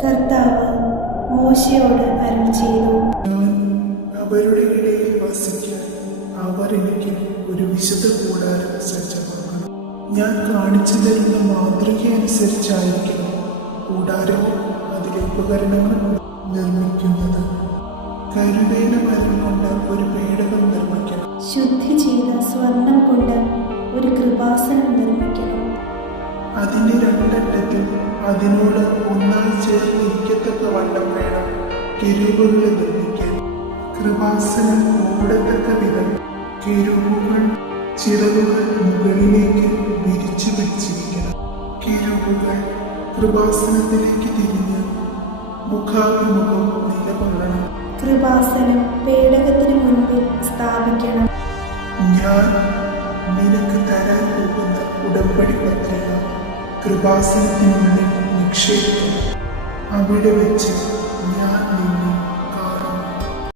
കർത്താവ് മോശയോട് അരുളിച്ചെയ്തു, ഞാൻ അവരുടെ ഇടയിൽ വസിക്കാൻ അവർ എനിക്ക് ഒരു വിശുദ്ധ കൂടാരം സജ്ജമാക്കണം. ഞാൻ കാണിച്ചു തരുന്ന മാതൃകയനുസരിച്ചായിരിക്കണം കൂടാരവും അതിലെ ഉപകരണങ്ങളും നിർമ്മിക്കുന്നത്. കരുവേല മരം കൊണ്ട് ഒരു പേടകം നിർമ്മിക്കണം. ശുദ്ധി ചെയ്ത സ്വർണം കൊണ്ട് ഒരു കൃപാസനം നിർമ്മിക്കണം. അതിൻ്റെ രണ്ടറ്റത്തിൽ അതിനോട് ഒന്നായി ചേർന്നിരിക്കത്തക്ക വണ്ണം വേണം കെരൂബുകളെ നിർമ്മിക്കാൻ. കൃപാസനം ഓടത്തക്ക വിധം കെരൂബുകൾ ചിറകുകൾ മുകളിലേക്ക് വിരിച്ചു പിടിച്ചിരിക്കണം. കെരൂബുകൾ കൃപാസനത്തിലേക്ക് തിരിഞ്ഞ് മുഖാഭിമുഖം നിലകൊള്ളണം. കൃപാസനം പേടകത്തിന് മുൻപിൽ സ്ഥാപിക്കണം. ഞാൻ നിനക്ക് തരാൻ പോകുന്ന ഉടമ്പടി പത്രിക കൃപാസനത്തിനുള്ളിൽ നിക്ഷേപിക്കണം. അവിടെ വെച്ച് ഞാൻ